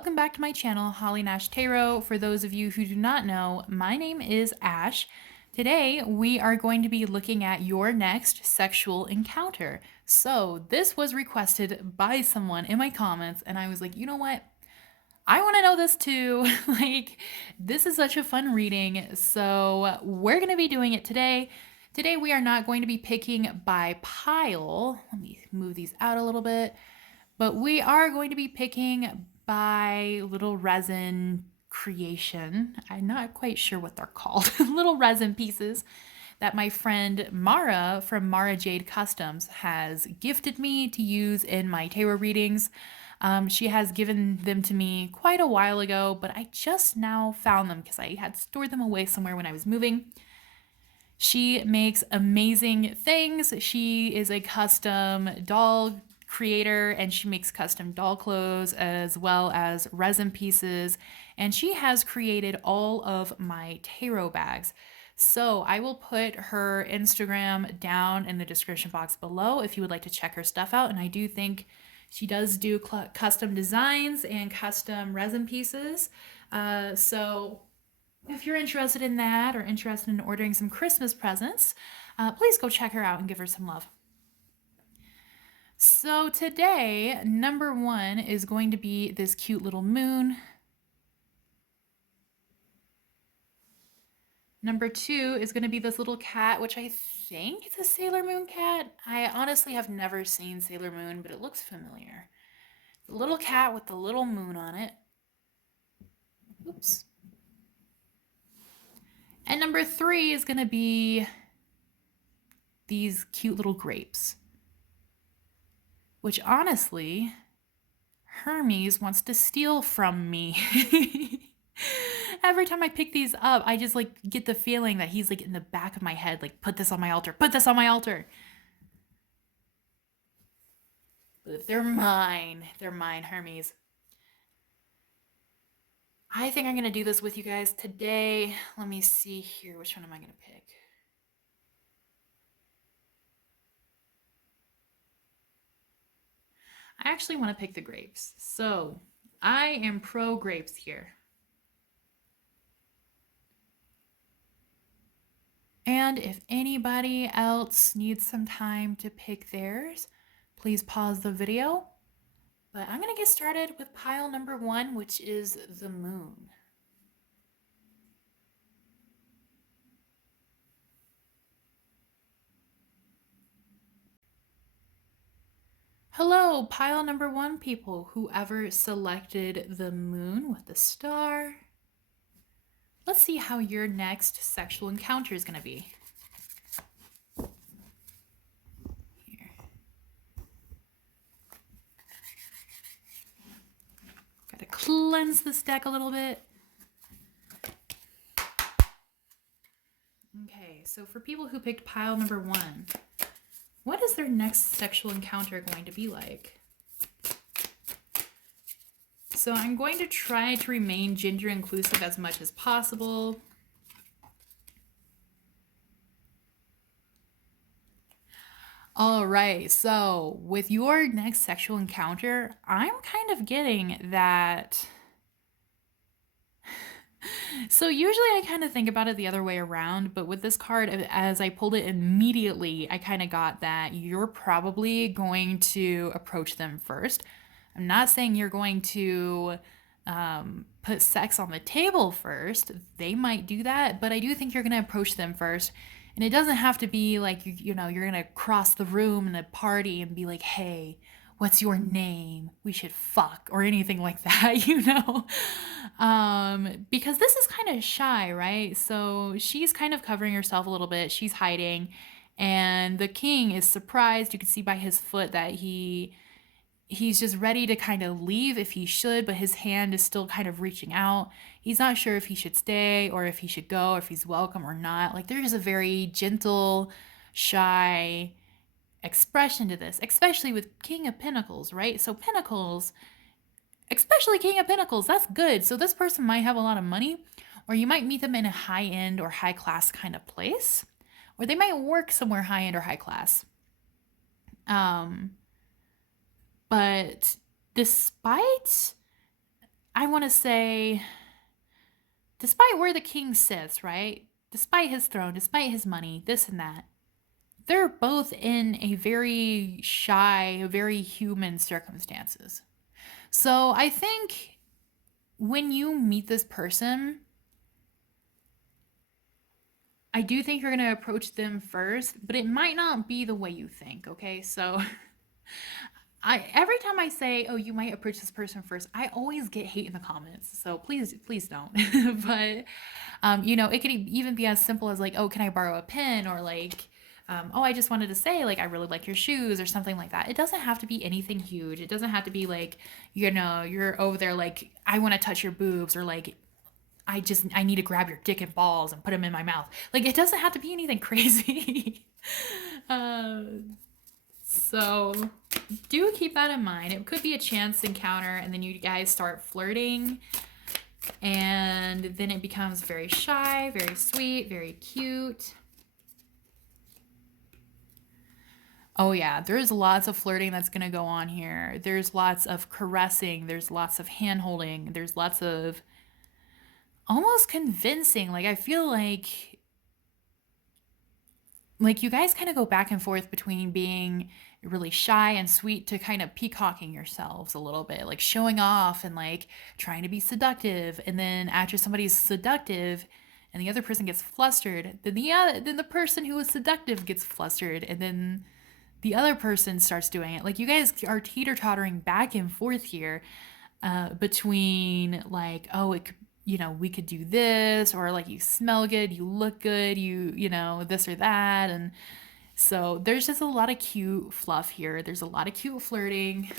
welcome back to my channel, Holly and Ash Tarot. For those of you who do not know, my name is Ash. Today, we are going to be looking at your next sexual encounter. So this was requested by someone in my comments, and I was like, you know what? I want to know this too. This is such a fun reading. So we're going to be doing it today. Today, we are not going to be picking by pile. Let me move these out a little bit. But we are going to be picking by little resin creation. I'm not quite sure what they're called. Little resin pieces that my friend Mara from Mara Jade Customs has gifted me to use in my tarot readings. She has given them to me quite a while ago, but I just now found them because I had stored them away somewhere when I was moving. She makes amazing things. She is a custom doll creator, and she makes custom doll clothes as well as resin pieces, and she has created all of my tarot bags. So I will put her Instagram down in the description box below if you would like to check her stuff out. And I do think she does do custom designs and custom resin pieces. So if you're interested in that or interested in ordering some Christmas presents, please go check her out and give her some love. So today, number one is going to be this cute little moon. Number two is going to be this little cat, which I think it's a Sailor Moon cat. I honestly have never seen Sailor Moon, but it looks familiar. The little cat with the little moon on it. Oops. And number three is going to be these cute little grapes, which honestly, Hermes wants to steal from me. Every time I pick these up, I just get the feeling that he's in the back of my head, put this on my altar, put this on my altar. But they're mine, Hermes. I think I'm gonna do this with you guys today. Let me see here, which one am I gonna pick? I actually want to pick the grapes. So I am pro grapes here. And if anybody else needs some time to pick theirs, please pause the video. But I'm going to get started with pile number one, which is the moon. Hello, pile number one people, whoever selected the moon with the star. Let's see how your next sexual encounter is going to be. Here. Got to cleanse this deck a little bit. Okay, so for people who picked pile number one, what is their next sexual encounter going to be like? So I'm going to try to remain gender inclusive as much as possible. All right, so with your next sexual encounter, I'm kind of getting that. So usually I kind of think about it the other way around, but with this card, as I pulled it immediately, I kind of got that you're probably going to approach them first. I'm not saying you're going to put sex on the table first. They might do that, but I do think you're going to approach them first. And it doesn't have to be like, you're going to cross the room in a party and be like, hey, what's your name? We should fuck, or anything like that, because this is kind of shy, right? So she's kind of covering herself a little bit. She's hiding, and the king is surprised. You can see by his foot that he's just ready to kind of leave if he should, but his hand is still kind of reaching out. He's not sure if he should stay or if he should go, or if he's welcome or not. There's a very gentle, shy expression to this, especially with King of Pentacles, right? So Pentacles, especially King of Pentacles, that's good. So this person might have a lot of money, or you might meet them in a high-end or high-class kind of place, or they might work somewhere high-end or high-class. But despite I want to say, despite where the king sits, right? Despite his throne, despite his money, this and that, they're both in a very shy, very human circumstances. So I think when you meet this person, I do think you're going to approach them first, but it might not be the way you think, okay? So I every time I say, "Oh, you might approach this person first," I always get hate in the comments. So please don't. But it could even be as simple as like, "Oh, can I borrow a pen?" or like, "Oh, I just wanted to say like I really like your shoes," or something like that. It doesn't have to be anything huge. It doesn't have to be like, you're over there like, "I want to touch your boobs," or like, I need to grab your dick and balls and put them in my mouth. Like it doesn't have to be anything crazy. uh, so do keep that in mind. It could be a chance encounter, and then you guys start flirting, and then it becomes very shy, very sweet, very cute. Oh, yeah, there's lots of flirting that's going to go on here. There's lots of caressing, there's lots of hand holding, there's lots of almost convincing. Like, I feel like you guys kind of go back and forth between being really shy and sweet to kind of peacocking yourselves a little bit, like showing off and like trying to be seductive. And then after somebody's seductive and the other person gets flustered, then the person who was seductive gets flustered, and then the other person starts doing it. Like you guys are teeter tottering back and forth here, between like, oh, we could do this, or like, you smell good, you look good, this or that. And so there's just a lot of cute fluff here. There's a lot of cute flirting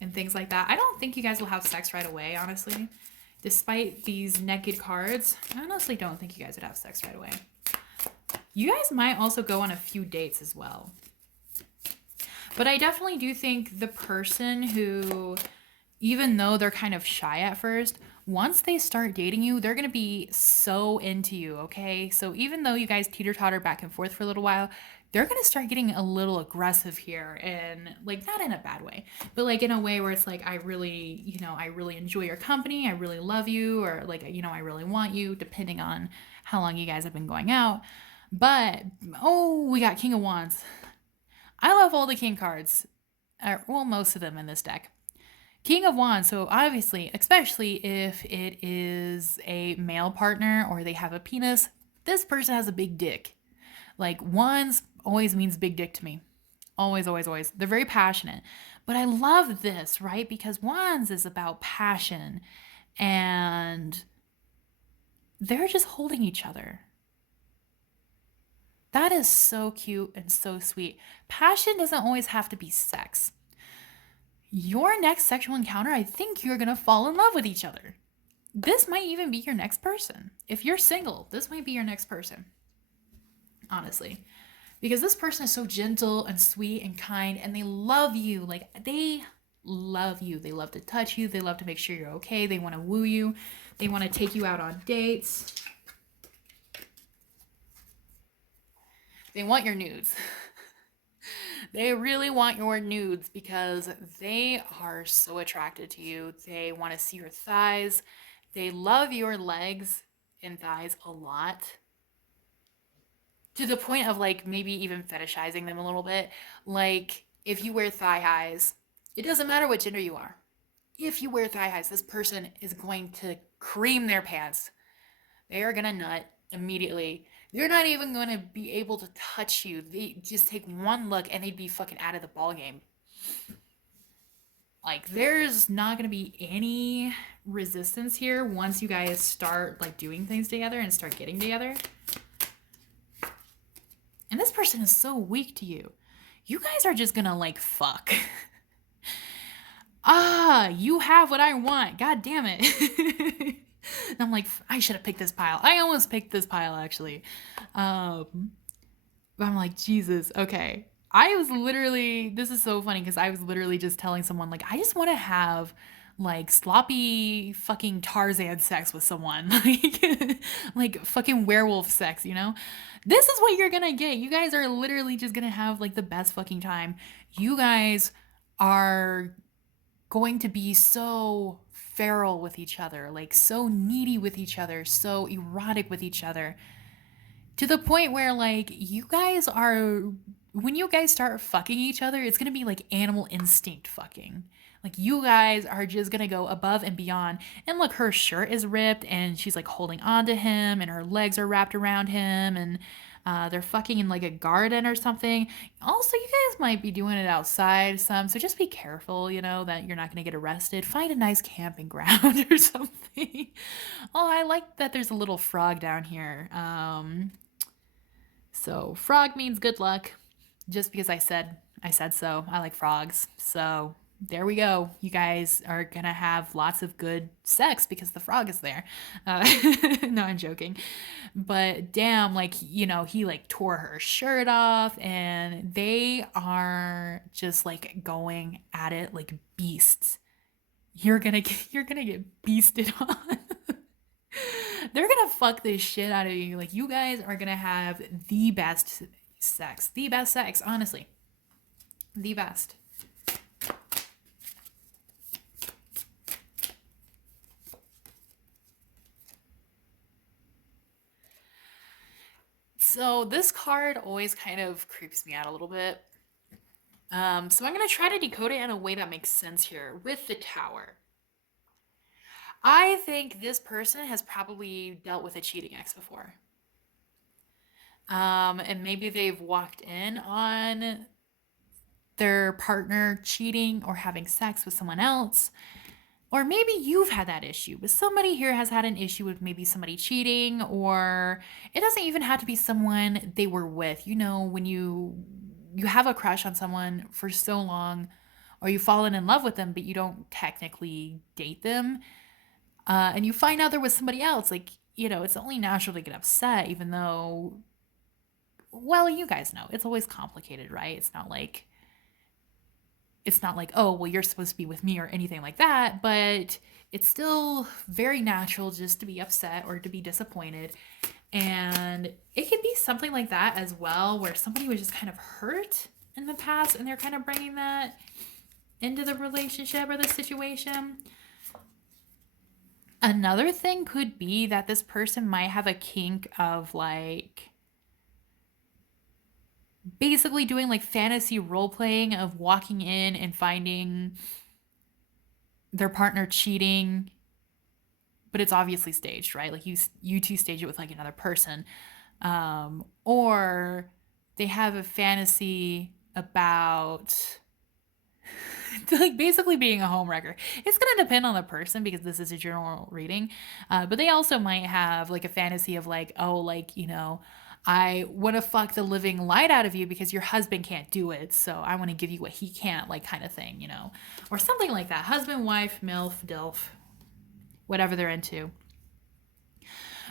and things like that. I don't think you guys will have sex right away, honestly. Despite these naked cards, I honestly don't think you guys would have sex right away. You guys might also go on a few dates as well. But I definitely do think the person who, even though they're kind of shy at first, once they start dating you, they're going to be so into you, okay? So even though you guys teeter-totter back and forth for a little while, they're going to start getting a little aggressive here, and like, not in a bad way, but like in a way where it's like, I really enjoy your company, I really love you, or like, I really want you, depending on how long you guys have been going out. But oh, we got King of Wands. I love all the king cards. Well, most of them in this deck. King of Wands, so obviously, especially if it is a male partner or they have a penis, this person has a big dick. Like, Wands always means big dick to me. Always, always, always. They're very passionate. But I love this, right? Because Wands is about passion, and they're just holding each other. That is so cute and so sweet. Passion doesn't always have to be sex. Your next sexual encounter, I think you're going to fall in love with each other. This might even be your next person. If you're single, this might be your next person. Honestly. Because this person is so gentle and sweet and kind, and they love you. Like, they love you. They love to touch you. They love to make sure you're okay. They want to woo you. They want to take you out on dates. They want your nudes. They really want your nudes because they are so attracted to you. They want to see your thighs. They love your legs and thighs a lot, to the point of like maybe even fetishizing them a little bit. Like, if you wear thigh highs, it doesn't matter what gender you are. If you wear thigh highs, this person is going to cream their pants. They are going to nut immediately. They're not even going to be able to touch you. They just take one look and they'd be fucking out of the ball game. Like, there's not going to be any resistance here once you guys start like doing things together and start getting together. And this person is so weak to you. You guys are just going to like fuck. You have what I want. God damn it. And I'm like, I should have picked this pile. I almost picked this pile, actually. But I'm like, Jesus, okay. This is so funny because I was literally just telling someone, like, I just want to have like sloppy fucking Tarzan sex with someone. Like fucking werewolf sex, you know? This is what you're gonna get. You guys are literally just gonna have like the best fucking time. You guys are going to be so feral with each other, like so needy with each other, so erotic with each other, to the point where like you guys are, when you guys start fucking each other, it's gonna be like animal instinct fucking. Like you guys are just gonna go above and beyond. And look, her shirt is ripped and she's like holding on to him and her legs are wrapped around him and they're fucking in like a garden or something. Also, you guys might be doing it outside some, so just be careful, you know, that you're not gonna get arrested. Find a nice camping ground or something. Oh, I like that there's a little frog down here. So frog means good luck. Just because I said so. I like frogs. So there we go. You guys are gonna have lots of good sex because the frog is there. No, I'm joking. But damn, like, you know, he like tore her shirt off and they are just like going at it like beasts. You're gonna get beasted on. They're gonna fuck this shit out of you. Like, you guys are gonna have the best sex. The best sex, honestly. The best. So this card always kind of creeps me out a little bit. So I'm gonna try to decode it in a way that makes sense here with the tower. I think this person has probably dealt with a cheating ex before. And maybe they've walked in on their partner cheating or having sex with someone else. Or maybe you've had that issue, but somebody here has had an issue with maybe somebody cheating, or it doesn't even have to be someone they were with. You know, when you have a crush on someone for so long, or you've fallen in love with them, but you don't technically date them, and you find out there was somebody else, like, you know, it's only natural to get upset, even though, well, you guys know, it's always complicated, right? It's not like, oh, well, you're supposed to be with me or anything like that, but it's still very natural just to be upset or to be disappointed. And it can be something like that as well, where somebody was just kind of hurt in the past and they're kind of bringing that into the relationship or the situation. Another thing could be that this person might have a kink of like basically doing like fantasy role playing of walking in and finding their partner cheating, but it's obviously staged, right? Like you two stage it with like another person. Or they have a fantasy about like basically being a homewrecker. It's gonna depend on the person because this is a general reading. But they also might have like a fantasy of like, oh, like, you know, I want to fuck the living light out of you because your husband can't do it. So I want to give you what he can't, like kind of thing, you know, or something like that. Husband, wife, MILF, DILF, whatever they're into.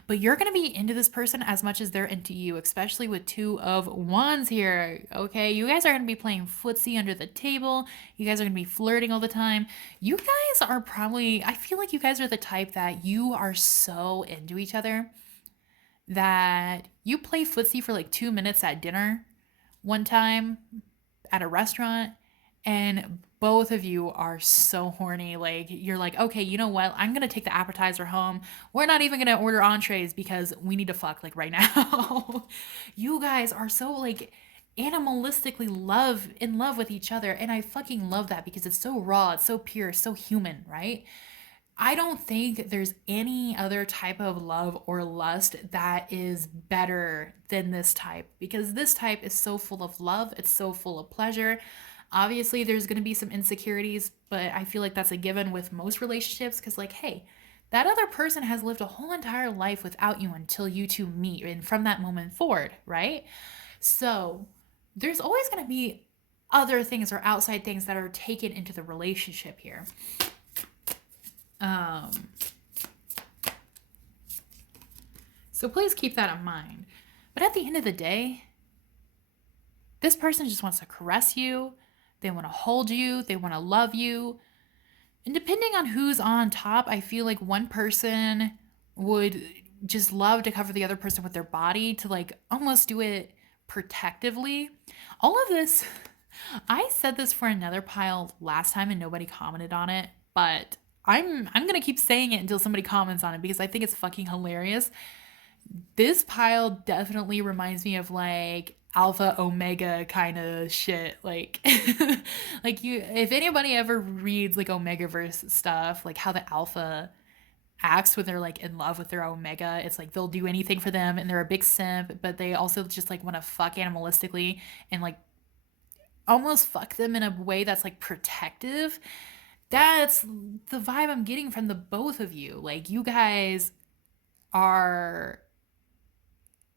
But you're going to be into this person as much as they're into you, especially with 2 of Wands here. Okay, you guys are going to be playing footsie under the table. You guys are going to be flirting all the time. You guys are probably, I feel like you guys are the type that you are so into each other that you play footsie for like 2 minutes at dinner one time at a restaurant, and both of you are so horny. Like, you're like, okay, you know what? I'm gonna take the appetizer home. We're not even gonna order entrees because we need to fuck like right now. You guys are so like animalistically in love with each other, and I fucking love that because it's so raw, it's so pure, so human, right? I don't think there's any other type of love or lust that is better than this type, because this type is so full of love, it's so full of pleasure. Obviously, there's going to be some insecurities, but I feel like that's a given with most relationships because, like, hey, that other person has lived a whole entire life without you until you two meet, and from that moment forward, right? So, there's always going to be other things or outside things that are taken into the relationship here. Um, so please keep that in mind. But at the end of the day, this person just wants to caress you. They want to hold you. They want to love you. And depending on who's on top, I feel like one person would just love to cover the other person with their body to like almost do it protectively. All of this, I said this for another pile last time and nobody commented on it, but I'm gonna keep saying it until somebody comments on it because I think it's fucking hilarious. This pile definitely reminds me of like alpha omega kind of shit. Like like you if anybody ever reads like Omegaverse stuff, like how the alpha acts when they're like in love with their omega, it's like they'll do anything for them and they're a big simp, but they also just like want to fuck animalistically and like almost fuck them in a way that's like protective. That's the vibe I'm getting from the both of you. Like you guys are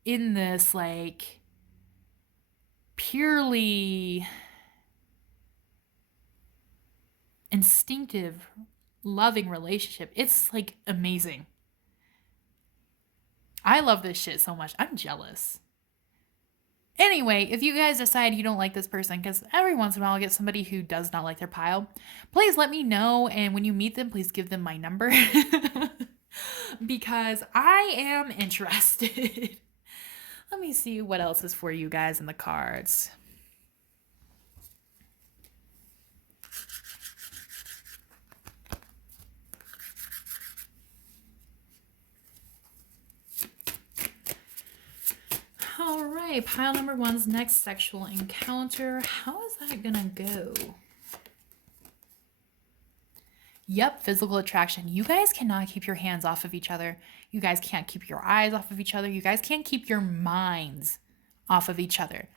in this like purely instinctive loving relationship. It's like amazing. I love this shit so much. I'm jealous. Anyway, if you guys decide you don't like this person, because every once in a while I get somebody who does not like their pile, please let me know. And when you meet them, please give them my number because I am interested. Let me see what else is for you guys in the cards. All right, pile number one's next sexual encounter. How is that gonna go? Yep, physical attraction. You guys cannot keep your hands off of each other. You guys can't keep your eyes off of each other. You guys can't keep your minds off of each other.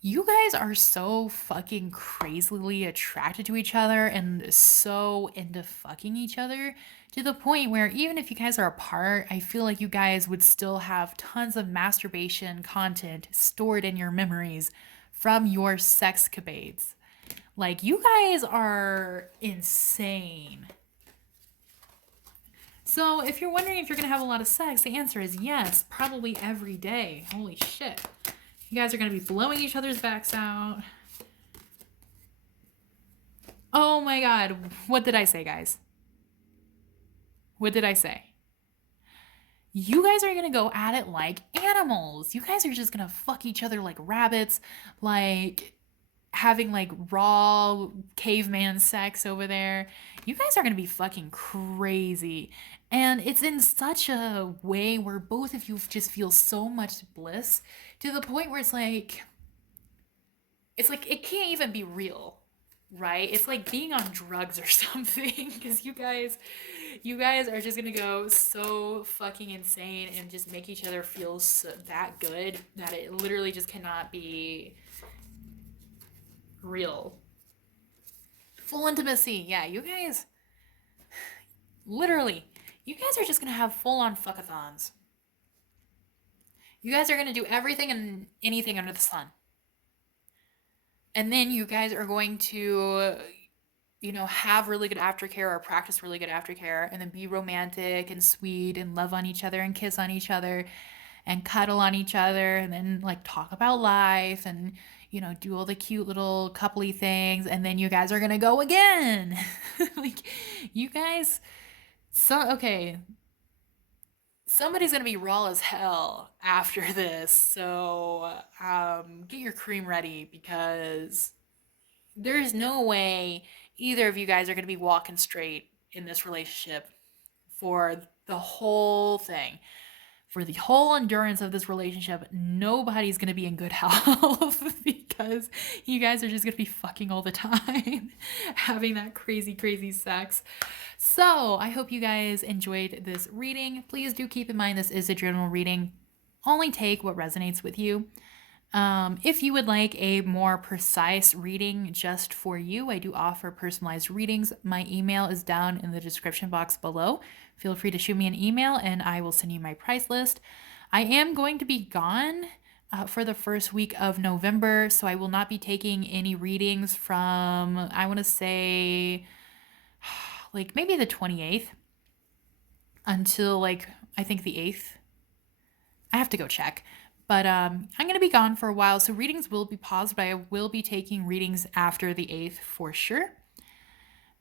You guys are so fucking crazily attracted to each other and so into fucking each other to the point where even if you guys are apart, I feel like you guys would still have tons of masturbation content stored in your memories from your sexcapades. Like, you guys are insane. So, if you're wondering if you're gonna have a lot of sex, the answer is yes, probably every day. Holy shit. You guys are gonna be blowing each other's backs out. Oh my god, what did I say, guys? What did I say? You guys are gonna go at it like animals. You guys are just gonna fuck each other like rabbits, like having like raw caveman sex over there. You guys are gonna be fucking crazy. And it's in such a way where both of you just feel so much bliss to the point where it's like it can't even be real, right? It's like being on drugs or something because you guys are just gonna go so fucking insane and just make each other feel so, that good that it literally just cannot be real. Full intimacy. Yeah, you guys literally, you guys are just gonna have full on fuckathons. You guys are gonna do everything and anything under the sun. And then you guys are going to, have really good aftercare or practice really good aftercare and then be romantic and sweet and love on each other and kiss on each other and cuddle on each other and then like talk about life and do all the cute little coupley things and then you guys are gonna go again. Like you guys okay, somebody's gonna be raw as hell after this, so get your cream ready because there's no way either of you guys are gonna be walking straight in this relationship for the whole thing. For the whole endurance of this relationship, nobody's gonna be in good health because you guys are just gonna be fucking all the time, having that crazy, crazy sex. So I hope you guys enjoyed this reading. Please do keep in mind this is a general reading. Only take what resonates with you. If you would like a more precise reading just for you, I do offer personalized readings. My email is down in the description box below. Feel free to shoot me an email and I will send you my price list. I am going to be gone for the first week of November, so I will not be taking any readings from, I want to say, like maybe the 28th until like, I think the 8th. I have to go check. But I'm going to be gone for a while, so readings will be paused, but I will be taking readings after the 8th for sure.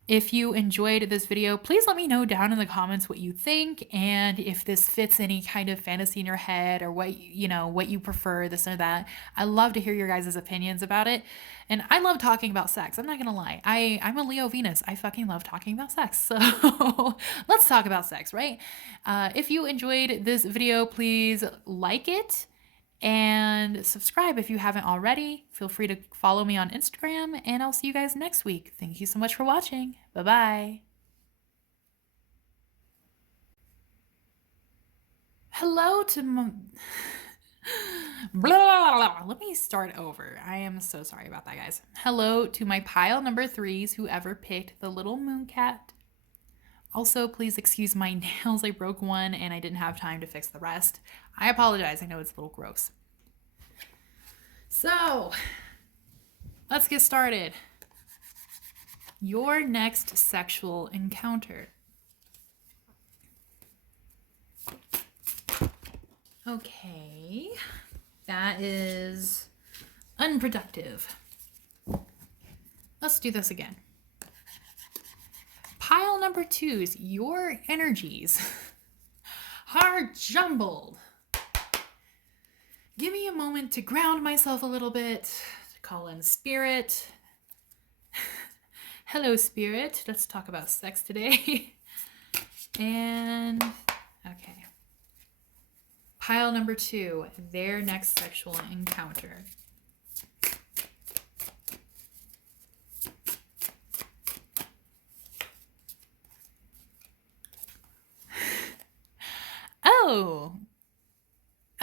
If you enjoyed this video, please let me know down in the comments what you think and if this fits any kind of fantasy in your head or what what you prefer, this or that. I love to hear your guys' opinions about it. And I love talking about sex. I'm not gonna lie. I'm a Leo Venus. I fucking love talking about sex. So let's talk about sex, right? If you enjoyed this video, please like it and subscribe if you haven't already. Feel free to follow me on Instagram, and I'll see you guys next week. Thank you so much for watching. Bye-bye. Hello to my... Blah, blah, blah. Let me start over. I am so sorry about that, guys. Hello to my pile number 3s, whoever picked the little moon cat. Also, please excuse my nails. I broke one and I didn't have time to fix the rest. I apologize. I know it's a little gross. So, let's get started. Your next sexual encounter. Okay, that is unproductive. Let's do this again. Pile number 2's your energies are jumbled. Give me a moment to ground myself a little bit, to call in spirit. Hello, spirit. Let's talk about sex today. And, okay. Pile number 2, their next sexual encounter. Oh,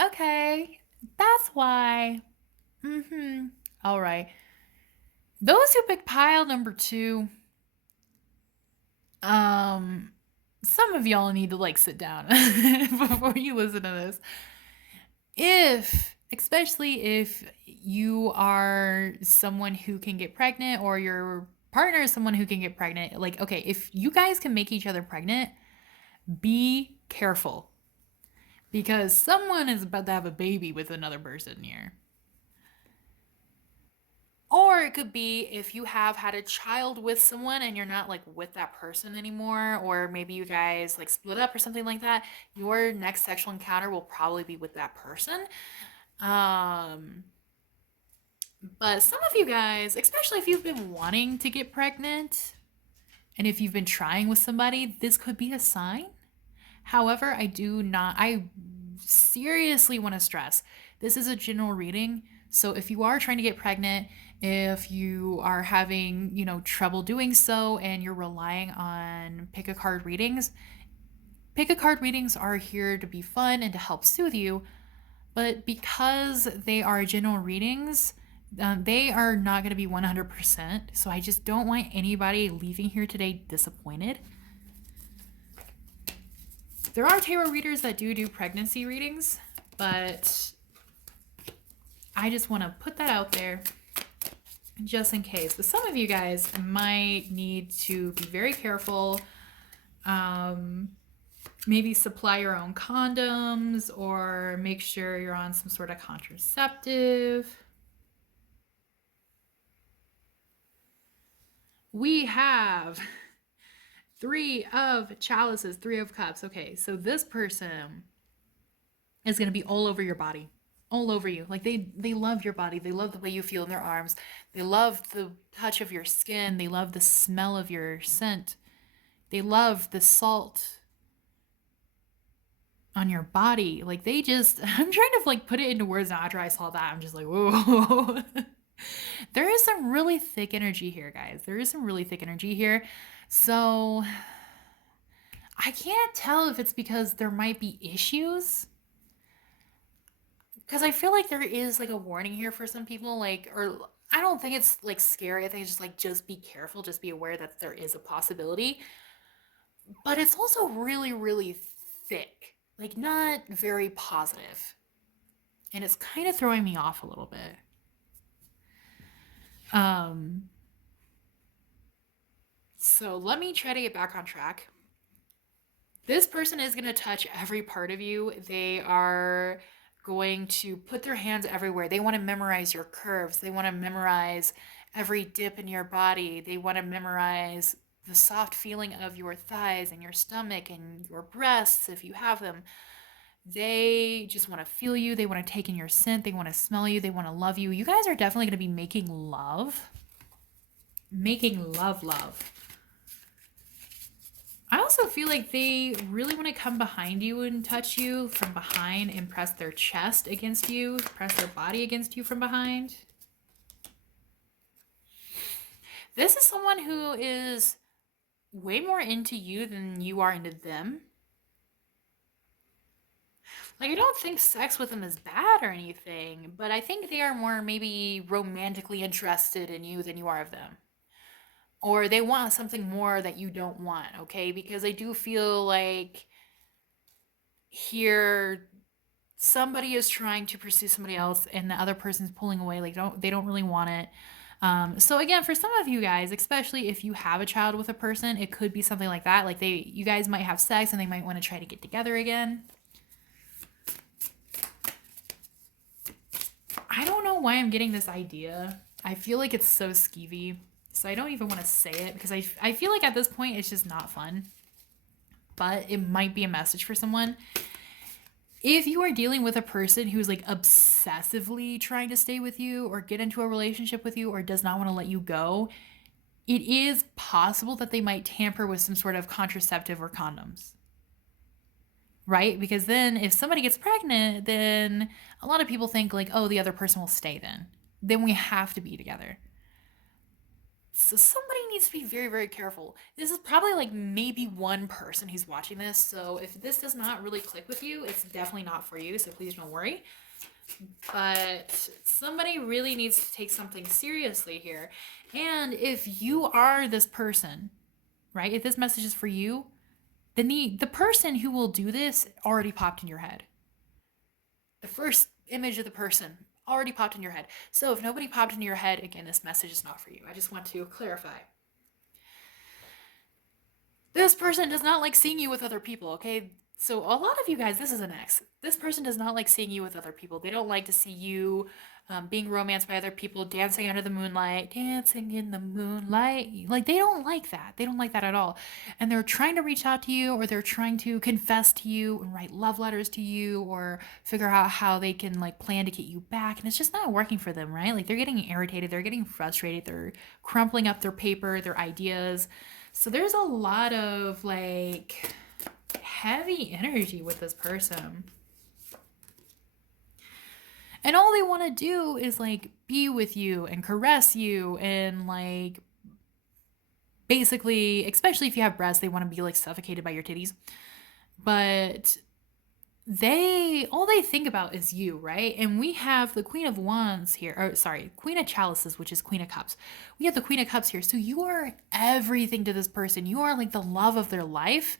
okay. That's why. All right. Those who picked pile number 2, some of y'all need to like sit down before you listen to this. Especially if you are someone who can get pregnant or your partner is someone who can get pregnant, like, okay, if you guys can make each other pregnant, be careful. Because someone is about to have a baby with another person here. Or it could be if you have had a child with someone and you're not like with that person anymore, or maybe you guys like split up or something like that, your next sexual encounter will probably be with that person. But some of you guys, especially if you've been wanting to get pregnant and if you've been trying with somebody, this could be a sign. However, I seriously want to stress this is a general reading. So if you are trying to get pregnant, if you are having, trouble doing so and you're relying on pick a card readings are here to be fun and to help soothe you. But because they are general readings, they are not going to be 100%. So I just don't want anybody leaving here today disappointed. There are tarot readers that do pregnancy readings, but I just want to put that out there just in case. But some of you guys might need to be very careful. Maybe supply your own condoms or make sure you're on some sort of contraceptive. We have 3 of chalices, 3 of cups. Okay, so this person is going to be all over your body, all over you. Like they love your body. They love the way you feel in their arms. They love the touch of your skin. They love the smell of your scent. They love the salt on your body. Like I'm trying to like put it into words now. After I saw that, I'm just like, whoa. There is some really thick energy here, guys. There is some really thick energy here. So I can't tell if it's because there might be issues. Because I feel like there is like a warning here for some people, or I don't think it's like scary. I think it's just like, just be careful, just be aware that there is a possibility. But it's also really, really thick, like not very positive. And it's kind of throwing me off a little bit. So let me try to get back on track. This person is going to touch every part of you. They are going to put their hands everywhere. They want to memorize your curves. They want to memorize every dip in your body. They want to memorize the soft feeling of your thighs and your stomach and your breasts, if you have them. They just want to feel you. They want to take in your scent. They want to smell you. They want to love you. You guys are definitely going to be making love. Making love. I also feel like they really want to come behind you and touch you from behind and press their chest against you, press their body against you from behind. This is someone who is way more into you than you are into them. Like, I don't think sex with them is bad or anything, but I think they are more maybe romantically interested in you than you are of them. Or they want something more that you don't want, okay? Because I do feel like here somebody is trying to pursue somebody else and the other person's pulling away, like they don't really want it. So again, for some of you guys, especially if you have a child with a person, it could be something like that. Like you guys might have sex and they might want to try to get together again. I don't know why I'm getting this idea. I feel like it's so skeevy, so I don't even want to say it because I feel like at this point it's just not fun. But it might be a message for someone. If you are dealing with a person who's like obsessively trying to stay with you or get into a relationship with you or does not want to let you go, it is possible that they might tamper with some sort of contraceptive or condoms. Right? Because then if somebody gets pregnant, then a lot of people think like, oh, the other person will stay then. Then we have to be together. So somebody needs to be very, very careful. This is probably like maybe one person who's watching this. So if this does not really click with you, it's definitely not for you. So please don't worry. But somebody really needs to take something seriously here. And if you are this person, right? If this message is for you, then the person who will do this already popped in your head. The first image of the person already popped in your head. So if nobody popped into your head, again, this message is not for you. I just want to clarify. This person does not like seeing you with other people, okay? So a lot of you guys, this is an ex. This person does not like seeing you with other people. They don't like to see you being romanced by other people, dancing under the moonlight, dancing in the moonlight. Like, they don't like that. They don't like that at all. And they're trying to reach out to you, or they're trying to confess to you and write love letters to you, or figure out how they can like plan to get you back. And it's just not working for them, right? Like, they're getting irritated, they're getting frustrated, they're crumpling up their paper, their ideas. So there's a lot of like heavy energy with this person. And all they want to do is like be with you and caress you and like basically, especially if you have breasts, they want to be like suffocated by your titties. But all they think about is you, right? And we have the Queen of Wands here, or sorry, Queen of Chalices, which is Queen of Cups. We have the Queen of Cups here. So you are everything to this person. You are like the love of their life.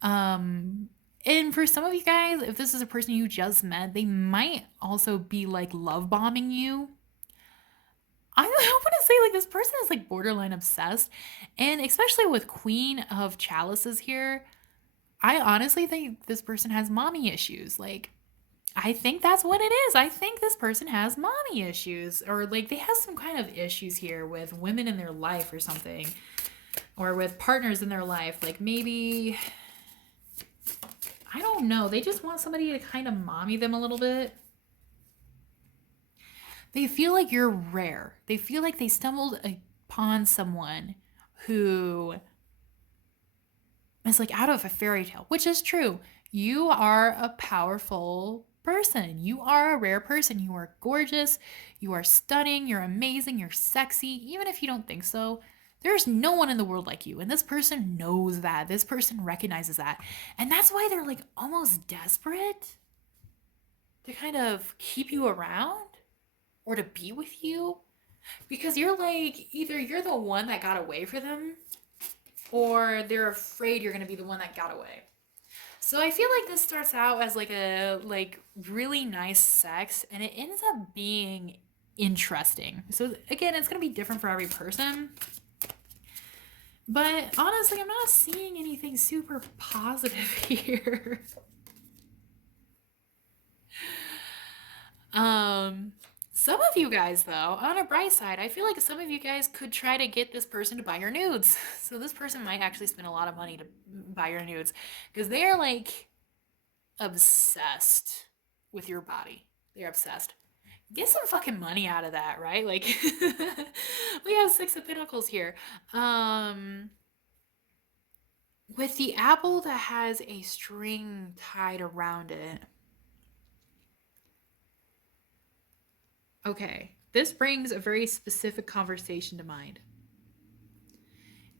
And for some of you guys, if this is a person you just met, they might also be like love bombing you. I want to say like this person is like borderline obsessed. And especially with Queen of Chalices here, I honestly think this person has mommy issues. Like, I think that's what it is. I think this person has mommy issues, or like they have some kind of issues here with women in their life or something, or with partners in their life. Like, maybe, I don't know. They just want somebody to kind of mommy them a little bit. They feel like you're rare. They feel like they stumbled upon someone who is like out of a fairy tale, which is true. You are a powerful person. You are a rare person. You are gorgeous. You are stunning. You're amazing. You're sexy. Even if you don't think so, there's no one in the world like you. And this person knows that. This person recognizes that. And that's why they're like almost desperate to kind of keep you around or to be with you. Because you're like, either you're the one that got away for them, or they're afraid you're going to be the one that got away. So I feel like this starts out as like a like really nice sex, and it ends up being interesting. So again, it's going to be different for every person. But honestly, I'm not seeing anything super positive here. Some of you guys, though, on a bright side, I feel like some of you guys could try to get this person to buy your nudes. So this person might actually spend a lot of money to buy your nudes because they are like obsessed with your body. They're obsessed. Get some fucking money out of that, right? Like we have Six of Pentacles here. With the apple that has a string tied around it. Okay, this brings a very specific conversation to mind.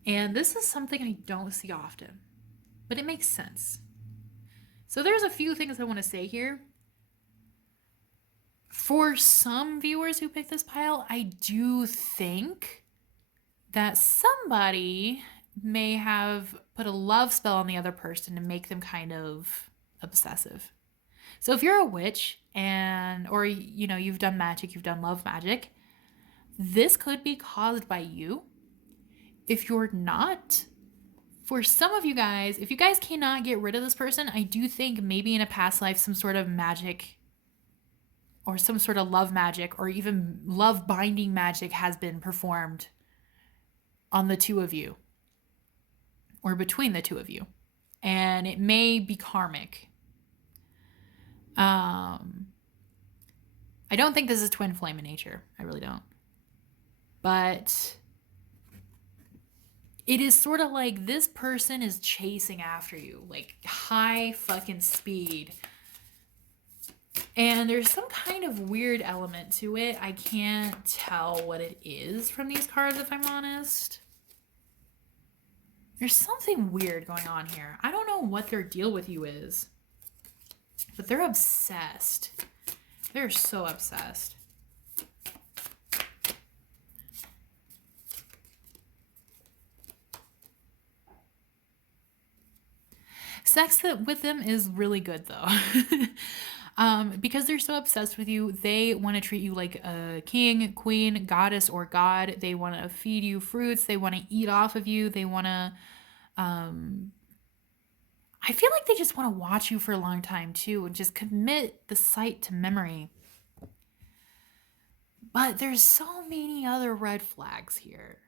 And this is something I don't see often, but it makes sense. So there's a few things I want to say here. For some viewers who pick this pile, I do think that somebody may have put a love spell on the other person to make them kind of obsessive. So if you're a witch or you've done magic, you've done love magic, this could be caused by you. If you're not, for some of you guys, if you guys cannot get rid of this person, I do think maybe in a past life some sort of magic or some sort of love magic or even love binding magic has been performed on the two of you or between the two of you. And it may be karmic. I don't think this is twin flame in nature. I really don't. But it is sort of like this person is chasing after you, like high fucking speed. And there's some kind of weird element to it. I can't tell what it is from these cards, if I'm honest. There's something weird going on here. I don't know what their deal with you is, but they're obsessed. They're so obsessed. Sex with them is really good, though. Because they're so obsessed with you, they want to treat you like a king, queen, goddess, or god. They want to feed you fruits. They want to eat off of you. They want to... I feel like they just want to watch you for a long time, too, and just commit the sight to memory. But there's so many other red flags here.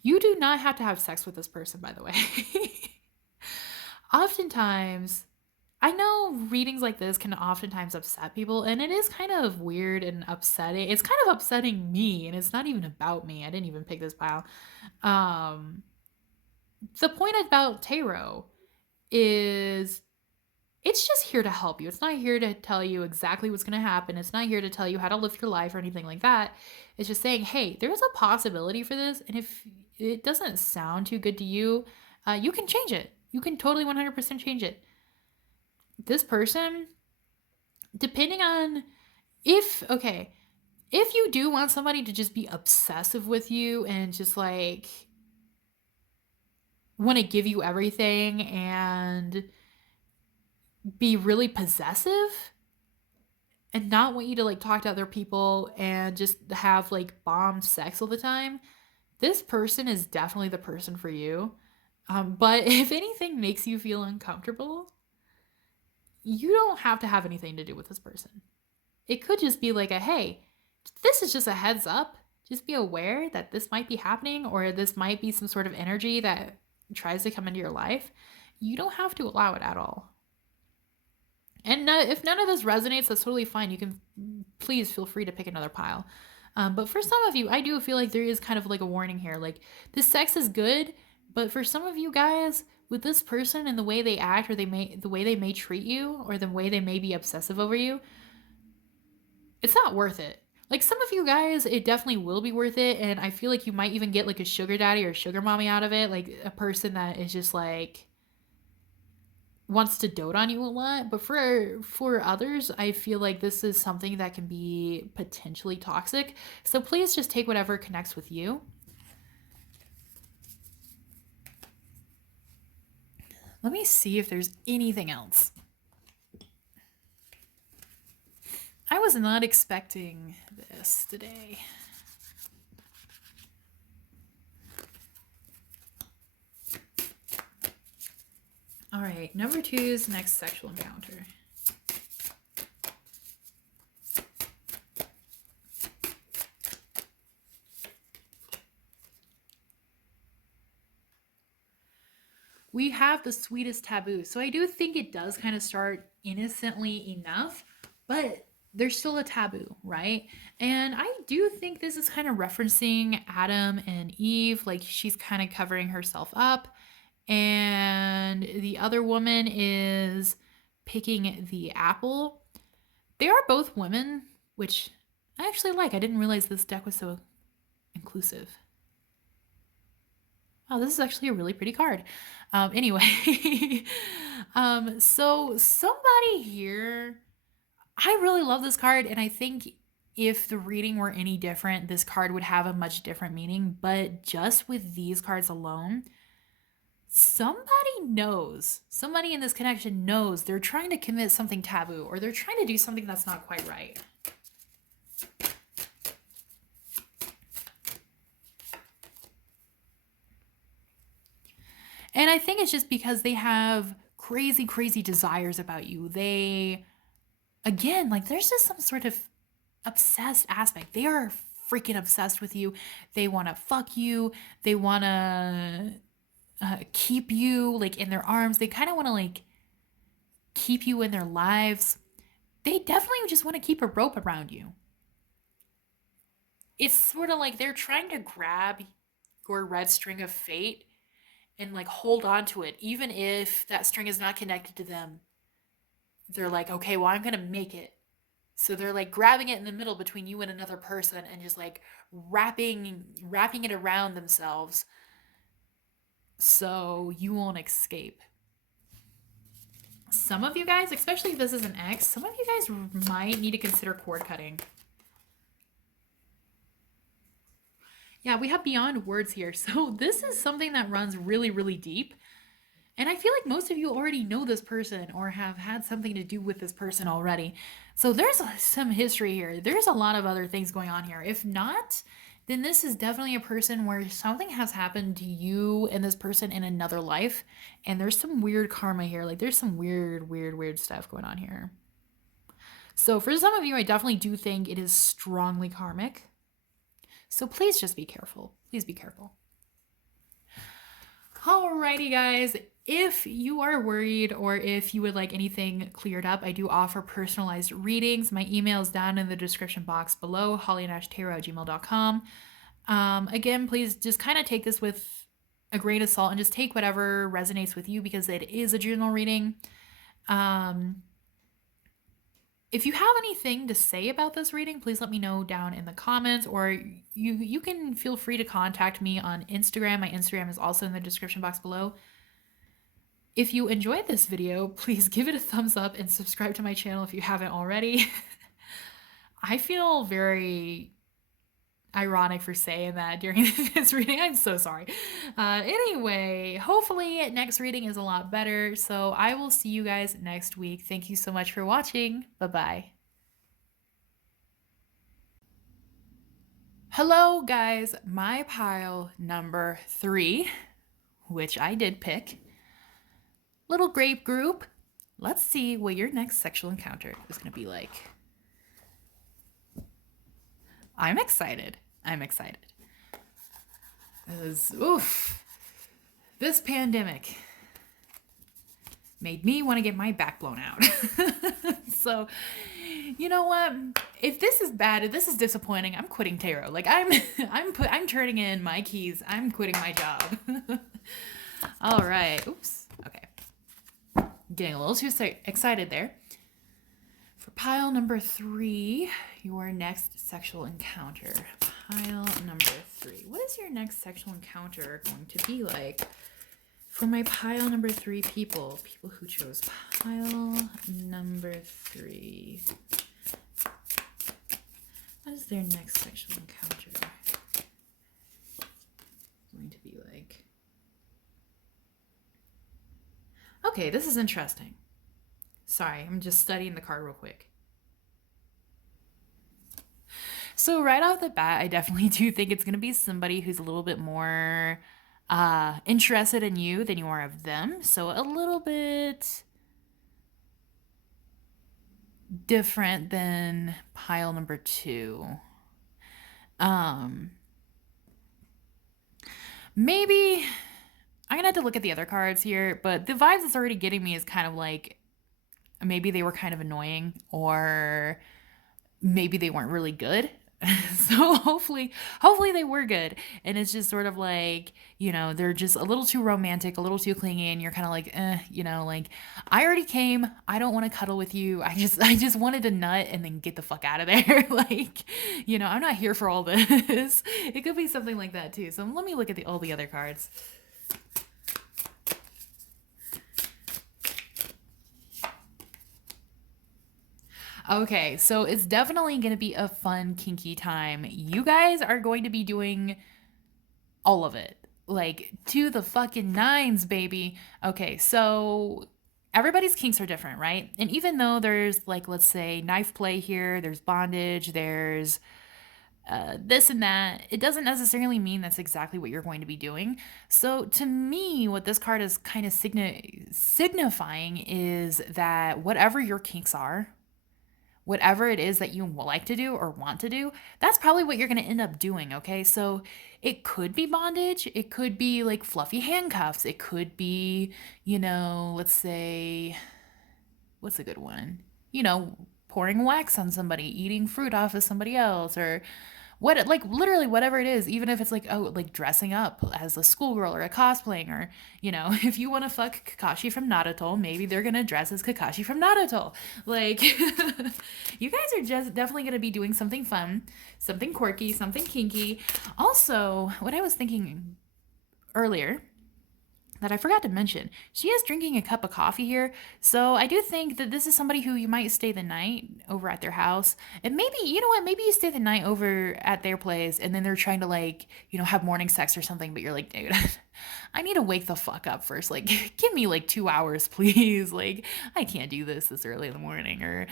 You do not have to have sex with this person, by the way. Oftentimes, I know readings like this can oftentimes upset people, and it is kind of weird and upsetting. It's kind of upsetting me, and it's not even about me. I didn't even pick this pile. The point about tarot is it's just here to help you. It's not here to tell you exactly what's going to happen. It's not here to tell you how to live your life or anything like that. It's just saying, hey, there's a possibility for this, and if it doesn't sound too good to you, you can change it. You can totally 100% change it. This person, depending on if you do want somebody to just be obsessive with you and just like want to give you everything and be really possessive and not want you to like talk to other people and just have like bomb sex all the time, this person is definitely the person for you. But if anything makes you feel uncomfortable, you don't have to have anything to do with this person. It could just be like hey, this is just a heads up. Just be aware that this might be happening, or this might be some sort of energy that tries to come into your life. You don't have to allow it at all. And if none of this resonates, that's totally fine. You can please feel free to pick another pile. But for some of you, I do feel like there is kind of like a warning here. Like, this sex is good, but for some of you guys, with this person and the way they act, or the way they may treat you, or the way they may be obsessive over you, it's not worth it. Like, some of you guys, it definitely will be worth it, and I feel like you might even get like a sugar daddy or sugar mommy out of it, like a person that is just like wants to dote on you a lot. But for others, I feel like this is something that can be potentially toxic. So please just take whatever connects with you. Let me see if there's anything else. I was not expecting this today. All right, number 2's next sexual encounter. we have the sweetest taboo. So I do think it does kind of start innocently enough, but there's still a taboo, right? And I do think this is kind of referencing Adam and Eve, like she's kind of covering herself up, and the other woman is picking the apple. They are both women, which I actually like. I didn't realize this deck was so inclusive. Oh, this is actually a really pretty card. Anyway, so somebody here, I really love this card, and I think if the reading were any different, this card would have a much different meaning. But just with these cards alone, somebody knows, somebody in this connection knows they're trying to commit something taboo, or they're trying to do something that's not quite right. And I think it's just because they have crazy, crazy desires about you. They, again, like there's just some sort of obsessed aspect. They are freaking obsessed with you. They want to fuck you. They want to keep you like in their arms. They kind of want to like keep you in their lives. They definitely just want to keep a rope around you. It's sort of like they're trying to grab your red string of fate and like hold on to it, even if that string is not connected to them. They're like, okay, well, I'm gonna make it. So they're like grabbing it in the middle between you and another person and just like wrapping it around themselves so you won't escape. Some of you guys, especially if this is an ex, some of you guys might need to consider cord cutting. Yeah, we have beyond words here. So this is something that runs really, really deep. And I feel like most of you already know this person or have had something to do with this person already. So there's some history here. There's a lot of other things going on here. If not, then this is definitely a person where something has happened to you and this person in another life. And there's some weird karma here. Like there's some weird, weird, weird stuff going on here. So for some of you, I definitely do think it is strongly karmic. So please just be careful. Please be careful. Alrighty, guys. If you are worried or if you would like anything cleared up, I do offer personalized readings. My email is down in the description box below, hollyandashtarot@gmail.com. Again, please just kind of take this with a grain of salt and just take whatever resonates with you because it is a general reading. If you have anything to say about this reading, please let me know down in the comments, or you can feel free to contact me on Instagram. My Instagram is also in the description box below. If you enjoyed this video, please give it a thumbs up and subscribe to my channel if you haven't already. I feel very ironic for saying that during this reading. I'm so sorry. Anyway, hopefully next reading is a lot better. So I will see you guys next week. Thank you so much for watching. Bye-bye. Hello, guys. My pile number 3, which I did pick. Little grape group. Let's see what your next sexual encounter is going to be like. I'm excited. I'm excited. This pandemic made me want to get my back blown out. So, you know what? If this is bad, if this is disappointing, I'm quitting tarot. Like I'm turning in my keys. I'm quitting my job. All right. Oops. Okay. Getting a little too excited there. For pile number 3, your next sexual encounter. Pile number 3. What is your next sexual encounter going to be like? For my pile number 3 people who chose pile number 3. What is their next sexual encounter going to be like? Okay, this is interesting. Sorry, I'm just studying the card real quick. So right off the bat, I definitely do think it's going to be somebody who's a little bit more interested in you than you are of them. So a little bit different than pile number 2. Maybe I'm gonna have to look at the other cards here, but the vibes it's already getting me is kind of like maybe they were kind of annoying or maybe they weren't really good. So hopefully they were good, and it's just sort of like, they're just a little too romantic, a little too clingy, and you're kind of like, like, I already came, I don't want to cuddle with you, I just wanted to nut and then get the fuck out of there. Like, I'm not here for all this. It could be something like that too. So let me look at all the other cards. Okay, so it's definitely going to be a fun, kinky time. You guys are going to be doing all of it. Like, to the fucking nines, baby. Okay, so everybody's kinks are different, right? And even though there's, like, let's say, knife play here, there's bondage, there's this and that, it doesn't necessarily mean that's exactly what you're going to be doing. So, to me, what this card is kind of signifying is that whatever your kinks are, whatever it is that you like to do or want to do, that's probably what you're going to end up doing, okay? So it could be bondage, it could be like fluffy handcuffs, it could be, let's say, what's a good one? Pouring wax on somebody, eating fruit off of somebody else, or what, like literally whatever it is, even if it's like, oh, like dressing up as a schoolgirl or a cosplaying, or if you want to fuck Kakashi from Naruto, maybe they're gonna dress as Kakashi from Naruto. Like, you guys are just definitely gonna be doing something fun, something quirky, something kinky. Also, what I was thinking earlier that I forgot to mention, she is drinking a cup of coffee here. So I do think that this is somebody who you might stay the night over at their house. And maybe, you know what, maybe you stay the night over at their place and then they're trying to, like, have morning sex or something, but you're like, dude, I need to wake the fuck up first. Like, give me like 2 hours, please. Like, I can't do this early in the morning. Or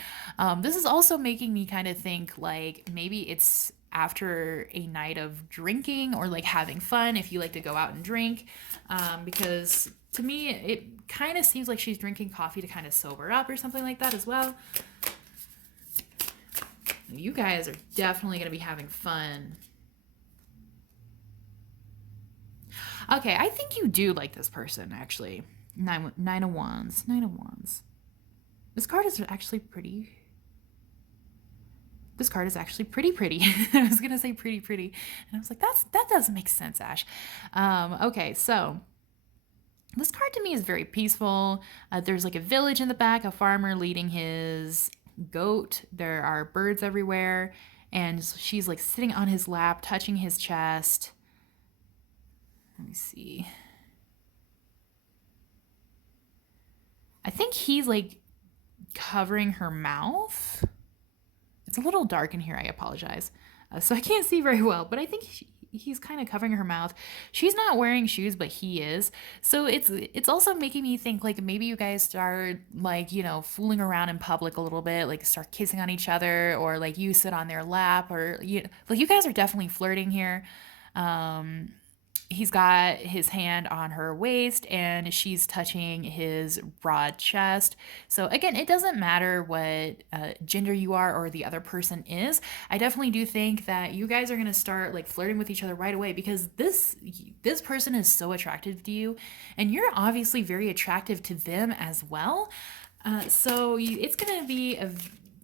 this is also making me kind of think like maybe it's after a night of drinking or like having fun if you like to go out and drink, because to me it kind of seems like she's drinking coffee to kind of sober up or something like that as well. You guys are definitely going to be having fun. Okay, I think you do like this person, actually. Nine of Wands. Nine of Wands. This card is actually pretty. This card is actually pretty. I was gonna say pretty, and I was like, that doesn't make sense, Ash. Okay, so this card to me is very peaceful. There's like a village in the back, a farmer leading his goat. There are birds everywhere, and she's like sitting on his lap, touching his chest. Let me see. I think he's like covering her mouth. It's a little dark in here, I apologize. So I can't see very well, but I think he's kind of covering her mouth. She's not wearing shoes, but he is. So it's also making me think like maybe you guys start like, fooling around in public a little bit, like start kissing on each other, or like you sit on their lap, or like you guys are definitely flirting here. He's got his hand on her waist and she's touching his broad chest. So again, it doesn't matter what gender you are or the other person is. I definitely do think that you guys are going to start like flirting with each other right away, because this person is so attractive to you and you're obviously very attractive to them as well. So it's going to be a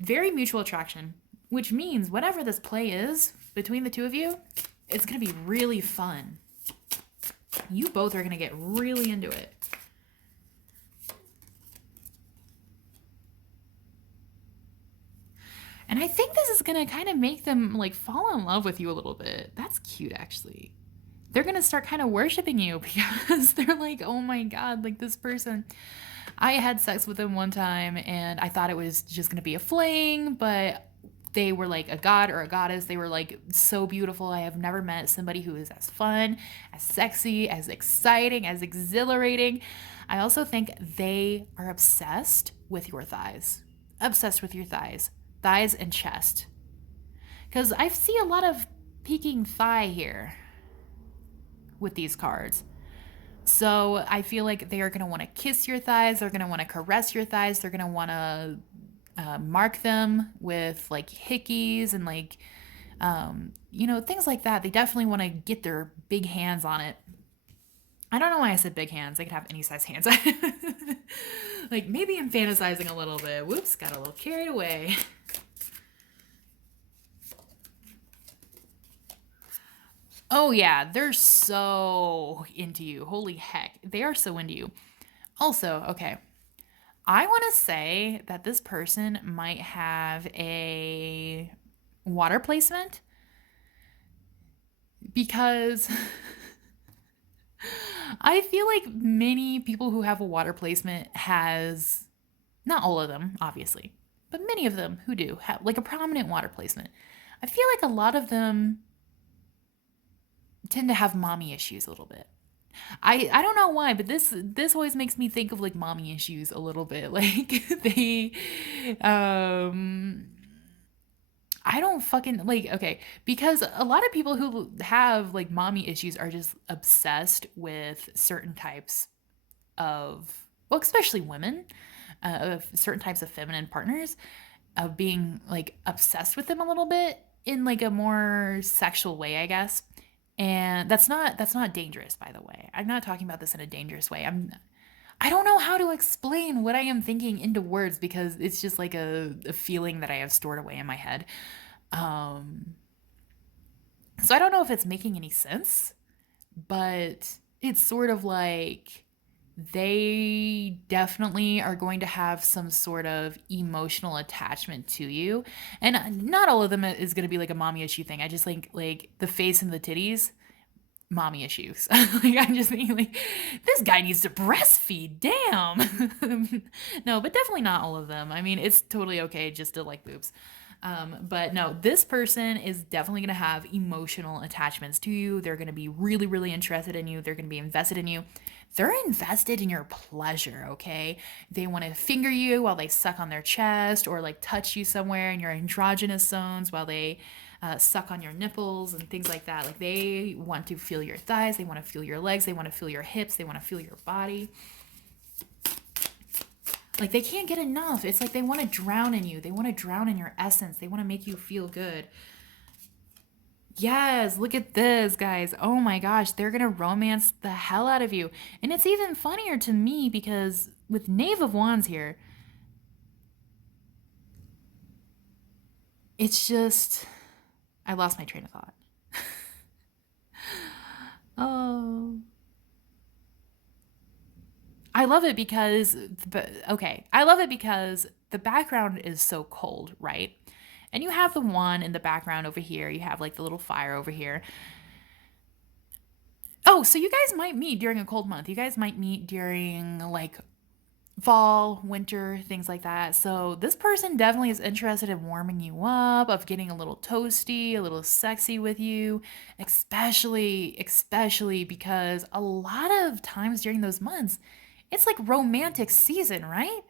very mutual attraction, which means whatever this play is between the two of you, it's going to be really fun. You both are going to get really into it. And I think this is going to kind of make them like fall in love with you a little bit. That's cute, actually. They're going to start kind of worshiping you because they're like, oh my God, like this person. I had sex with them one time and I thought it was just going to be a fling, but they were like a god or a goddess. They were like so beautiful. I have never met somebody who is as fun, as sexy, as exciting, as exhilarating. I also think they are obsessed with your thighs. Obsessed with your thighs. Thighs and chest. Because I see a lot of peeking thigh here with these cards. So I feel like they are going to want to kiss your thighs. They're going to want to caress your thighs. They're going to want to mark them with like hickeys and like, things like that. They definitely want to get their big hands on it. I don't know why I said big hands. They could have any size hands. Like maybe I'm fantasizing a little bit. Whoops, got a little carried away. Oh yeah, they're so into you. Holy heck. They are so into you. Also, okay. I want to say that this person might have a water placement because I feel like many people who have a water placement has, not all of them, obviously, but many of them who do have like a prominent water placement. I feel like a lot of them tend to have mommy issues a little bit. I don't know why, but this always makes me think of like mommy issues a little bit. Like they um I don't fucking like, okay, because a lot of people who have like mommy issues are just obsessed with certain types of, well, especially women, of certain types of feminine partners, of being like obsessed with them a little bit in like a more sexual way, I guess. And that's not dangerous, by the way. I'm not talking about this in a dangerous way. I don't know how to explain what I am thinking into words because it's just like a feeling that I have stored away in my head. Um, so I don't know if it's making any sense, but it's sort of like they definitely are going to have some sort of emotional attachment to you. And not all of them is going to be like a mommy issue thing. I just think like the face and the titties, mommy issues. Like I'm just thinking like this guy needs to breastfeed. Damn. No, but definitely not all of them. I mean, it's totally okay just to like boobs. But no, this person is definitely going to have emotional attachments to you. They're going to be really, really interested in you. They're going to be invested in you. They're invested in your pleasure, okay? They want to finger you while they suck on their chest or like touch you somewhere in your androgynous zones while they suck on your nipples and things like that. Like they want to feel your thighs, they want to feel your legs, they want to feel your hips, they want to feel your body. Like they can't get enough. It's like they want to drown in you. They want to drown in your essence. They want to make you feel good. Yes, look at this, guys. Oh my gosh, they're going to romance the hell out of you. And it's even funnier to me because with Knave of Wands here, it's just, I lost my train of thought. Oh. I love it because, okay, I love it because the background is so cold, right? And you have the one in the background over here. You have like the little fire over here. Oh, so you guys might meet during a cold month. You guys might meet during like fall, winter, things like that. So this person definitely is interested in warming you up, of getting a little toasty, a little sexy with you, especially because a lot of times during those months, it's like romantic season, right?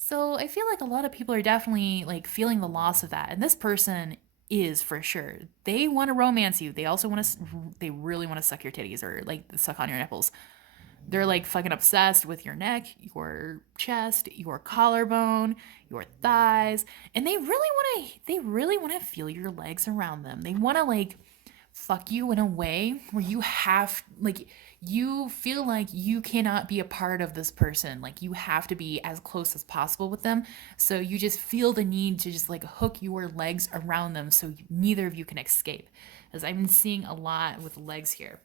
So I feel like a lot of people are definitely like feeling the loss of that. And this person is for sure. They want to romance you. They also want to, they really want to suck your titties or like suck on your nipples. They're like fucking obsessed with your neck, your chest, your collarbone, your thighs, and they really want to feel your legs around them. They want to like fuck you in a way where you have like you feel like you cannot be a part of this person. Like you have to be as close as possible with them. So you just feel the need to just like hook your legs around them so neither of you can escape. As I'm seeing a lot with legs here.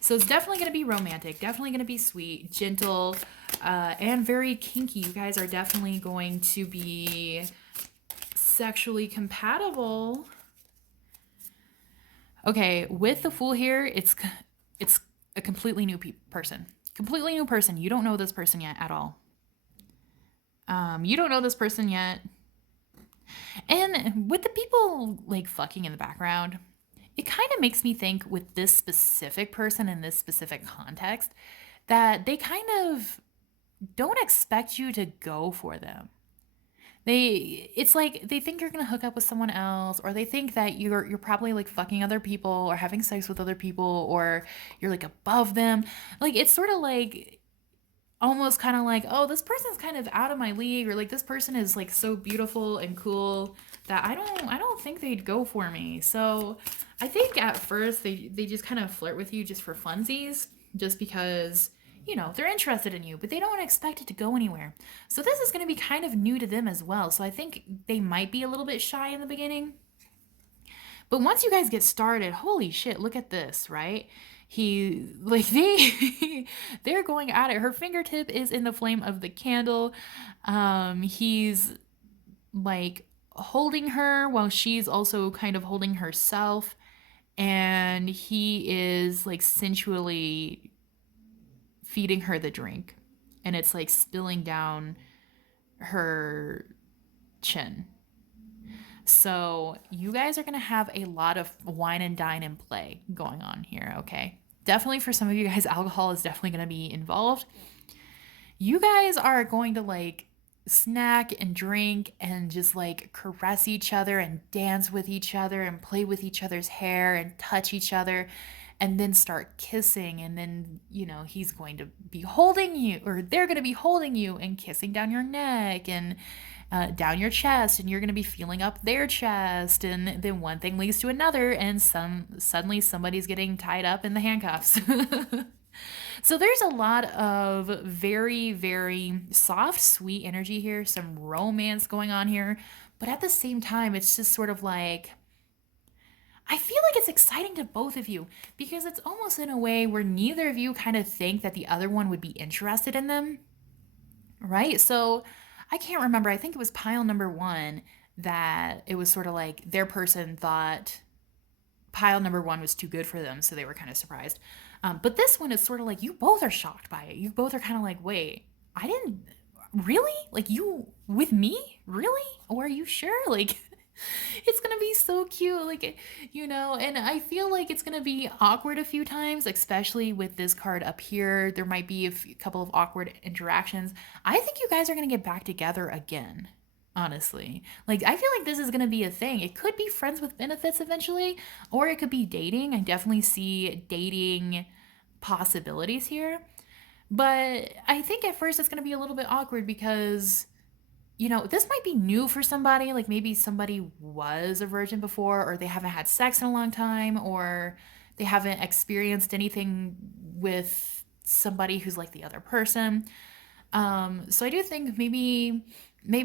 So it's definitely going to be romantic, definitely going to be sweet, gentle, and very kinky. You guys are definitely going to be sexually compatible. Okay, with the Fool here, it's a completely new person. Completely new person. You don't know this person yet at all. You don't know this person yet. And with the people like fucking in the background, it kind of makes me think with this specific person in this specific context that they kind of don't expect you to go for them. It's like they think you're gonna hook up with someone else, or they think that you're probably like fucking other people or having sex with other people, or you're like above them. Like it's sort of like almost kind of like, oh, this person's kind of out of my league, or like this person is like so beautiful and cool that I don't think they'd go for me. So I think at first they just kind of flirt with you just for funsies, just because, you know, they're interested in you, but they don't expect it to go anywhere. So this is going to be kind of new to them as well. So I think they might be a little bit shy in the beginning. But once you guys get started, holy shit, look at this, right? He like they're going at it. Her fingertip is in the flame of the candle. He's like holding her while she's also kind of holding herself, and he is like sensually feeding her the drink, and it's like spilling down her chin. So you guys are gonna have a lot of wine and dine and play going on here, okay? Definitely for some of you guys, alcohol is definitely gonna be involved. You guys are going to like snack and drink and just like caress each other and dance with each other and play with each other's hair and touch each other and then start kissing. And then, you know, he's going to be holding you, or they're going to be holding you and kissing down your neck and down your chest, and you're going to be feeling up their chest, and then one thing leads to another, and suddenly somebody's getting tied up in the handcuffs. So there's a lot of very, very soft, sweet energy here, some romance going on here, but at the same time, it's just sort of like, I feel like it's exciting to both of you because it's almost in a way where neither of you kind of think that the other one would be interested in them, right? So I can't remember. I think it was pile number one that it was sort of like their person thought pile number one was too good for them, so they were kind of surprised. But this one is sort of like you both are shocked by it. You both are kind of like, wait, I didn't really like you with me, really? Or are you sure? Like, it's gonna be so cute, like, you know. And I feel like it's gonna be awkward a few times, especially with this card up here. There might be a couple of awkward interactions. I think you guys are gonna get back together again, honestly. Like, I feel like this is going to be a thing. It could be friends with benefits eventually, or it could be dating. I definitely see dating possibilities here. But I think at first it's going to be a little bit awkward because, you know, this might be new for somebody. Like, maybe somebody was a virgin before, or they haven't had sex in a long time, or they haven't experienced anything with somebody who's like the other person. So I do think maybe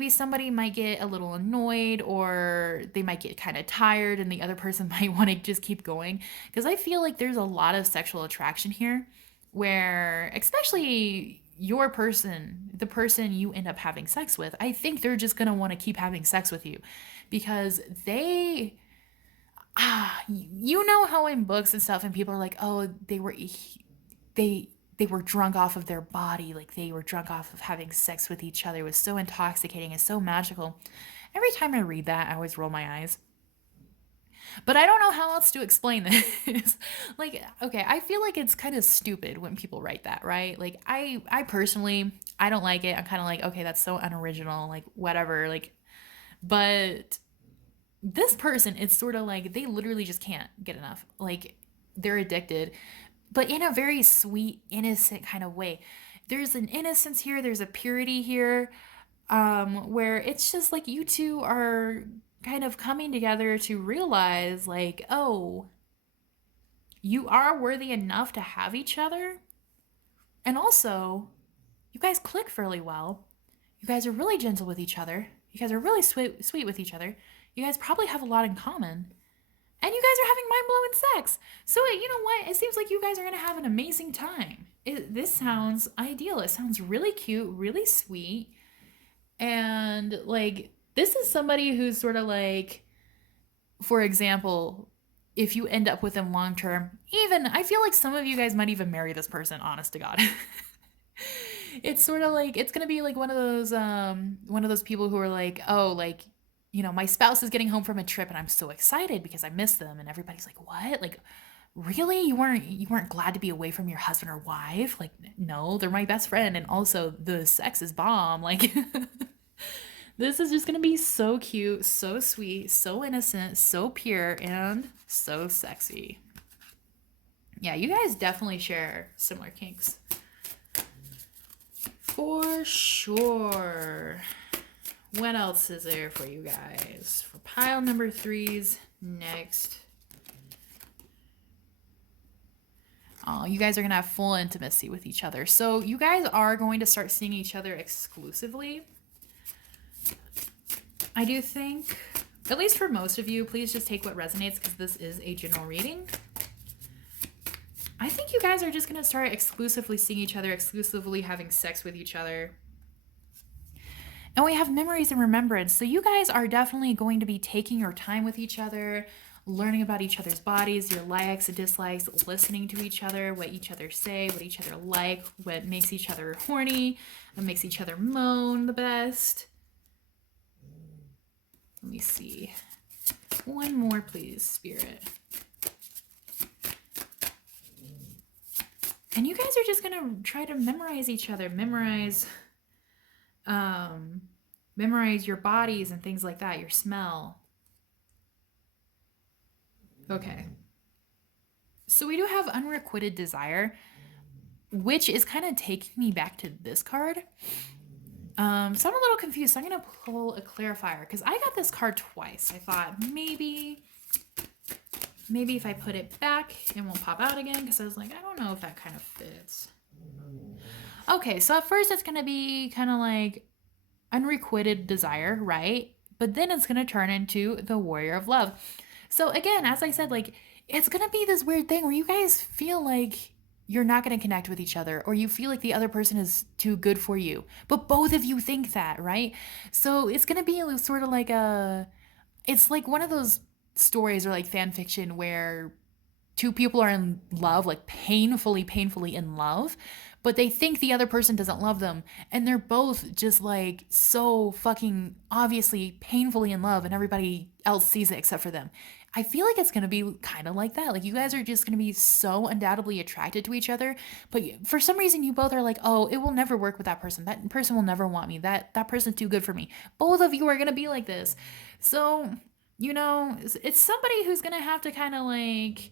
somebody might get a little annoyed, or they might get kind of tired, and the other person might want to just keep going, because I feel like there's a lot of sexual attraction here, where especially your person, the person you end up having sex with, I think they're just going to want to keep having sex with you because you know how in books and stuff and people are like, oh, they were drunk off of their body, like they were drunk off of having sex with each other. It was so intoxicating and so magical. Every time I read that, I always roll my eyes. But I don't know how else to explain this. Like, okay, I feel like it's kind of stupid when people write that, right? Like, I personally, I don't like it. I'm kind of like, okay, that's so unoriginal, like whatever, like, but this person, it's sort of like they literally just can't get enough. Like, they're addicted, but in a very sweet, innocent kind of way. There's an innocence here, there's a purity here, where it's just like you two are kind of coming together to realize, like, oh, you are worthy enough to have each other. And also, you guys click fairly well. You guys are really gentle with each other. You guys are really sweet with each other. You guys probably have a lot in common. And you guys are having mind-blowing sex. So, you know what? It seems like you guys are going to have an amazing time. This sounds ideal. It sounds really cute, really sweet. And, like, this is somebody who's sort of like, for example, if you end up with them long term, even, I feel like some of you guys might even marry this person, honest to God. It's sort of like, it's going to be like one of those people who are like, oh, like, you know, my spouse is getting home from a trip and I'm so excited because I miss them, and everybody's like, what? Like, really? You weren't glad to be away from your husband or wife? Like, no, they're my best friend, and also the sex is bomb. Like, this is just going to be so cute, so sweet, so innocent, so pure, and so sexy. Yeah, you guys definitely share similar kinks. For sure. What else is there for you guys? For pile number threes next. You guys are going to have full intimacy with each other. So you guys are going to start seeing each other exclusively. I do think, at least for most of you, please just take what resonates because this is a general reading. I think you guys are just going to start exclusively seeing each other, exclusively having sex with each other. And we have memories and remembrance. So you guys are definitely going to be taking your time with each other, learning about each other's bodies, your likes and dislikes, listening to each other, what each other say, what each other like, what makes each other horny, what makes each other moan the best. Let me see. One more, please, Spirit. And you guys are just going to try to memorize each other, memorize your bodies and things like that, your smell. Okay. So we do have unrequited desire, which is kind of taking me back to this card. So I'm a little confused. So I'm going to pull a clarifier because I got this card twice. I thought maybe if I put it back, it won't pop out again because I was like, I don't know if that kind of fits. Okay, so at first it's going to be kind of like unrequited desire, right? But then it's going to turn into the warrior of love. So again, as I said, like, it's going to be this weird thing where you guys feel like you're not going to connect with each other, or you feel like the other person is too good for you. But both of you think that, right? So it's going to be sort of like it's like one of those stories or like fan fiction where two people are in love, like painfully in love, but they think the other person doesn't love them. And they're both just like so fucking obviously painfully in love, and everybody else sees it except for them. I feel like it's going to be kind of like that. Like you guys are just going to be so undoubtedly attracted to each other, but for some reason you both are like, oh, it will never work with that person. That person will never want me. That person's too good for me. Both of you are going to be like this. So, you know, it's somebody who's going to have to kind of like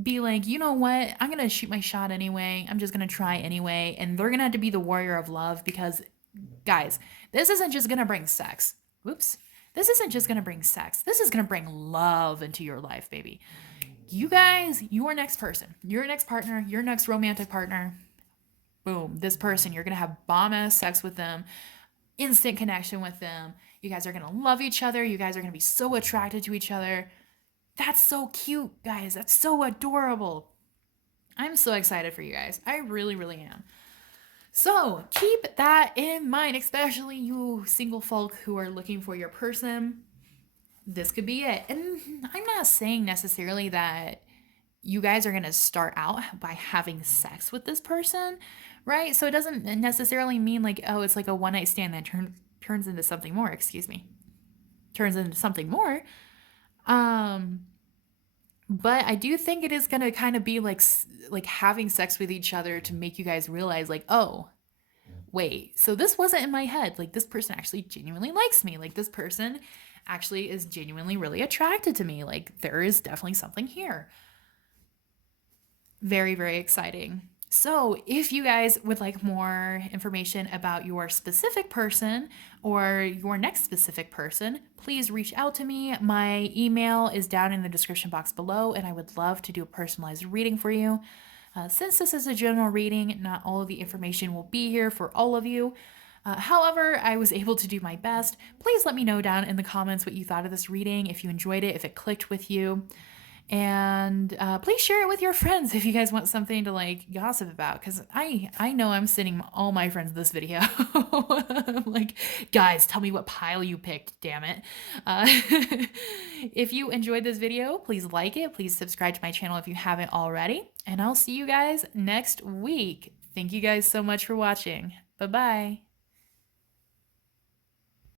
be like, you know what, I'm going to shoot my shot anyway. I'm just going to try anyway. And they're going to have to be the warrior of love because, guys, this isn't just going to bring sex. Whoops. This isn't just going to bring sex. This is going to bring love into your life, baby. You guys, your next person, your next partner, your next romantic partner, boom, this person, you're going to have bomb-ass sex with them, instant connection with them. You guys are going to love each other. You guys are going to be so attracted to each other. That's so cute, guys. That's so adorable. I'm so excited for you guys. I really, really am. So keep that in mind, especially you single folk who are looking for your person. This could be it. And I'm not saying necessarily that you guys are going to start out by having sex with this person, right? So it doesn't necessarily mean like, oh, it's like a one-night stand that turns into something more, turns into something more. But I do think it is going to kind of be like having sex with each other to make you guys realize like, oh, wait, so this wasn't in my head. Like this person actually genuinely likes me. Like this person actually is genuinely really attracted to me. Like there is definitely something here. Very, very exciting. So if you guys would like more information about your specific person or your next specific person, please reach out to me. My email is down in the description box below, and I would love to do a personalized reading for you. Since this is a general reading, not all of the information will be here for all of you. However, I was able to do my best. Please let me know down in the comments what you thought of this reading, if you enjoyed it, if it clicked with you. And please share it with your friends if you guys want something to like gossip about, because I know I'm sending all my friends this video. I'm like, guys, tell me what pile you picked, damn it. If you enjoyed this video, please like it. Please subscribe to my channel if you haven't already. And I'll see you guys next week. Thank you guys so much for watching. Bye-bye.